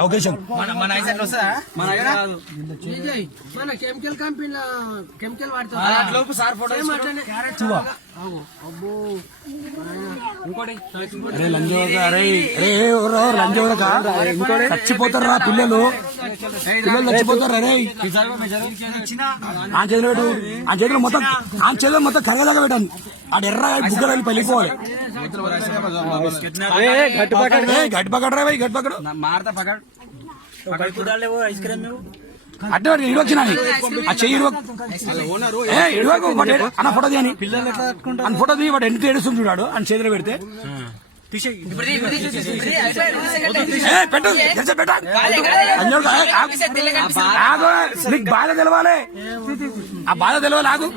అవకాశం మన ఐసెట్ వస్తుందా మన కెమికల్ కంపెనీలో కెమికల్ వాడతాం సార్ ఫోటో చచ్చిపోతారా పిల్లలు చచ్చిపోతారు అరే ఆ చేతిలో మొత్తం కరగదాకా పెట్టాను ఆడ ఎర్ర బుగ్గలు వెళ్ళిపోవాలి గట్టి పకడరా గట్టి పకడు మారతా పకడ్ ఐస్ క్రీమ్ అడ్డ ఇడవచ్చిన ఆ చెయ్యి ఇడవకు అన్న ఫోటో తీయని అన్న ఫోటో తీయి వాడు ఎంత ఏడుస్తుంది చూడాడు అని చేతిలో పెడితే పెట్టు నీకు బాధ తెలవాలి ఆ బాధ తెలవాలి ఆగు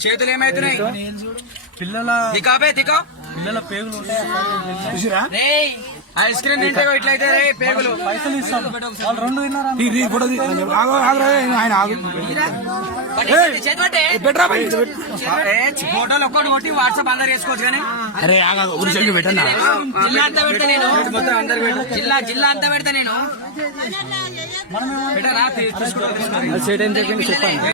చేతులు ఏమైతున్నాయి పిల్లల పేగులు చూసిరా ఐస్ క్రీమ్ తింటే ఇట్లయితే పేగులు పైసలు ఇస్తాం వాళ్ళు రెండు తిన్నారా ఫోటో ఆయన ఆగు ఫోటోలు ఒక్కటి కొట్టి వాట్సాప్ అందరు వేసుకోవచ్చు కానీ అరే ఊరి పెట్టన్నా జిల్లా అంతా పెడతా నేను జిల్లా అంతా పెడతా నేను పెట్టరా చెప్పండి